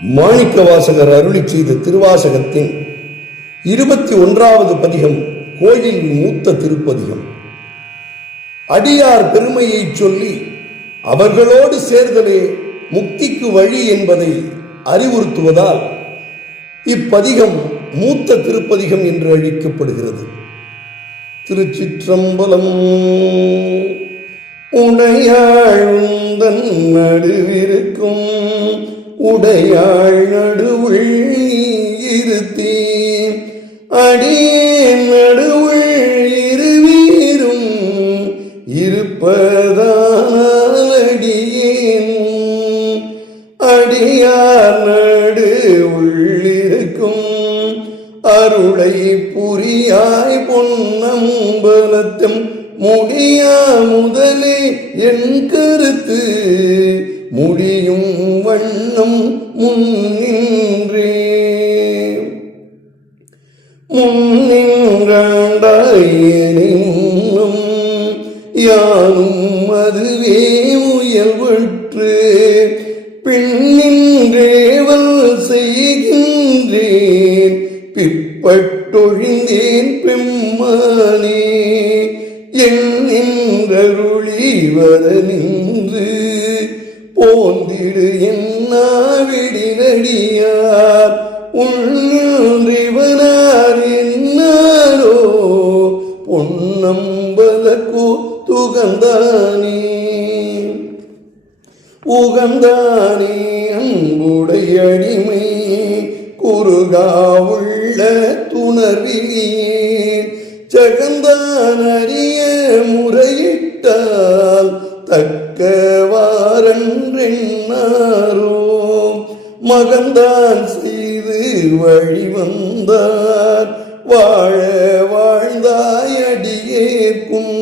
மாணிக்கவாசகர் அருளி செய்த திருவாசகத்தின் 21வது பதிகம் கோயில் மூத்த திருப்பதிகம். அடியார் பெருமையை சொல்லி அவர்களோடு சேர்தலே முக்திக்கு வழி என்பதை அறிவுறுத்துவதால் இப்பதிகம் மூத்த திருப்பதிகம் என்று அழைக்கப்படுகிறது. திருச்சிற்றம்பலம். உடையாழ்ந்தன் நடுவிருக்கும் உடையாள் நடுவுள் இருத்தி அடியே நடுவுள் இருவீரும் இருப்பதால் அடியேன் அடியார் நடுவுள்ளிருக்கும் அருளை புரியாய் பொன்னம்பலத்தம் முடியா முதலே என் கருத்து முடியும் வண்ணம் முன்னின்றே முன்னின்றாயினும் யானும் அதுவே முயல்வற்று பின்னின்றேவல் செய்கின்றேன் பிற்பட்டொழிந்தேன் பெம்மானே என்னருளி வர நின்று போந்திடு என்னாவிடினடியார் உள்நின்றிவனார் என்னாரோ பொன்னம்பலக்கு துகந்தானே உகந்தானே அன்புடையடிமை குறுகாவுள்ள துணர்விலியே ஜகந்தான் அறிய முறையிட்டால் தக்கவாரன்றென்னாரோ மகந்தான் செய்து வழிவந்தார் வாழ வாழ்ந்தாயடியேற்கும்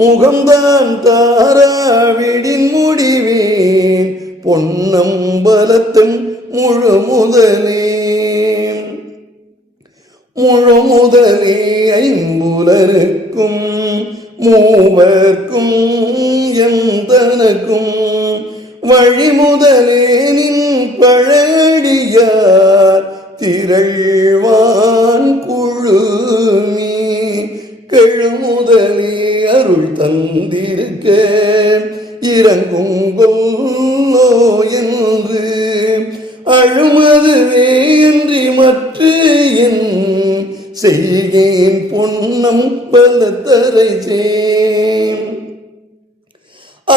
முகம்தான் தாராவிடின் முடிவேன் பொன்னம்பலத்தன் முழுமுதலே ஐம்புலருக்கும் மூவர்க்கும் எந்தனக்கும் வழிமுதலே நின் பழடியார் திரள்வான் குழுமி கெழுமுதலே அருள் தந்திருக்க இறங்குங்கொல்லோ என்று அழுமதுவே இன்றி மற்ற என் செய்கேன் பொன்னம் பலத்தரைசேன்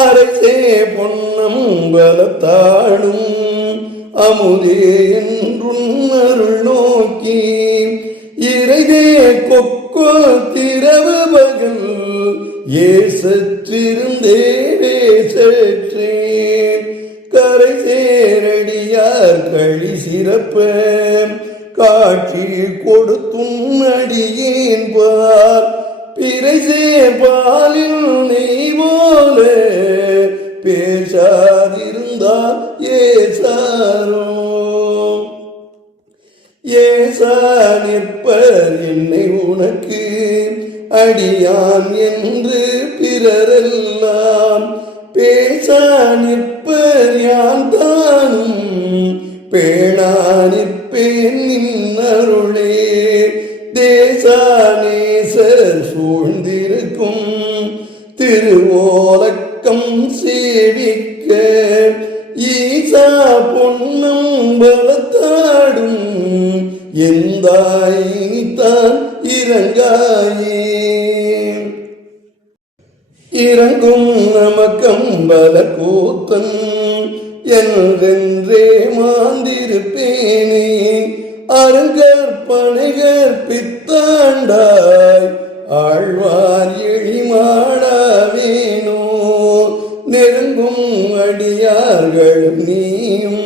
அரசே பொன்னம் பலத்தாடும் அமுதே என்றும் அருள் நோக்கி இறைதே கொக்கோ திரவு பகல் ஏசற்றிருந்தேரே சற்றேன் கரை சேரடியார் களி சிறப்ப காட்சி கொடுத்தும் அடியேன் பார் பிறைசே பாலில் நெய் போல பேசாதிருந்தால் ஏசாரோ ஏசா நிற்பர் என்னை உனக்கு அடியான் என்று பிறரெல்லாம் பேசா நிற்பர் யான் தானும் பேணா நிற்பேன் நின்னருளே தேசானேசர் சூழ்ந்திருக்கும் திருவோலக்கம் சேவிக்க ஈசா பொன்னம்பலத்தாடும் எந்தாயினித்தான் இறங்காயே இறங்கும் நமக்கம்பல கூத்தன் என்றென்றே மாந்திருப்பேனே அருங்கற்பனைகர் பித்தாண்டாய் ஆழ்வார் எழிமாடாவேனோ நெருங்கும் அடியார்களும் நீயும்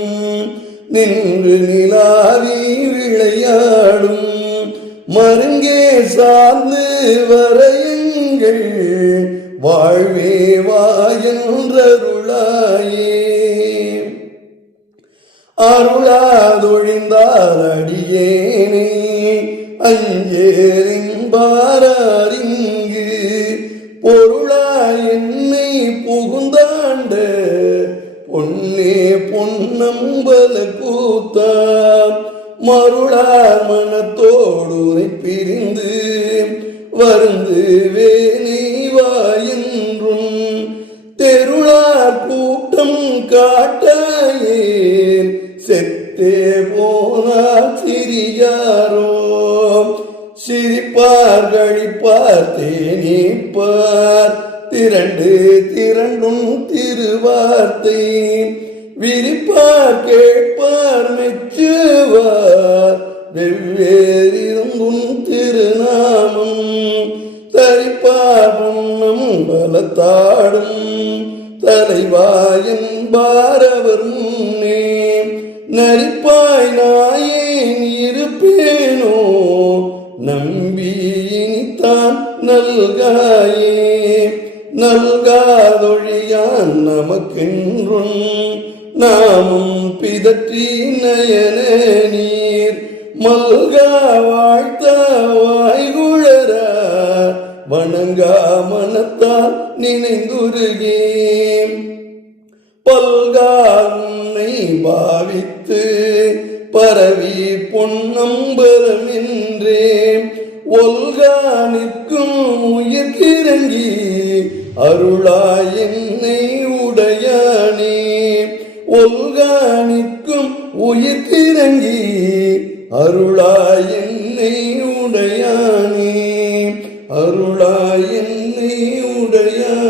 நின்று நிலாவி விளையாடும் மருங்கே சார்ந்து வரையுங்கள் வாழ்வே வாயன்றருளாயே அருளாதொழிந்தார் அடியேனே அஞ்சேரின்பாரிங்கு பொருளாய் என்னை புகுந்தாண்ட பொன்னே பொன்னம்பல மலர் பூத்தா மருளார் மனத்தோடு பிரிந்து வருந்து வேணி வாயின்றும் தெருளார் கூட்டம் காட்டாயேன் செத்தே போனார் சிறியாரோ சிரிப்பார் கழிப்பார் தேனிப்பார் திரண்டும் திருவார்த்தை விரிப்பார் கேட்பார் மெச்சுவார் வெவ்வேறிருந்தும் திருநாமம் தரிப்பார் பொன்னம் பலத்தாடும் தலைவாயன் பாரவர் முன்னே நரிப்பாய் நாயேன் இருப்பேனோ நம்பி இனித்தான் நல்காயே நல்காதொழியான் நமக்கென்றும் நாமும் பிதற்றி நயன நீர் மல்கா வாழ்த்த வாய்குழற வணங்கா மனத்தால் நினைந்துருகே பல்கா உன்னை பாவித்து பரவி பொன்னம்பலம் என்றே ஒல்கா நிற்கும் உயிர்க்கிறங்கி அருளாய் என்னை உடையானே ஒல்கா நிற்கும் உயிர்க்கிறங்கி அருளாய் என்னை உடையானே அருளாய் என்னை உடையானே.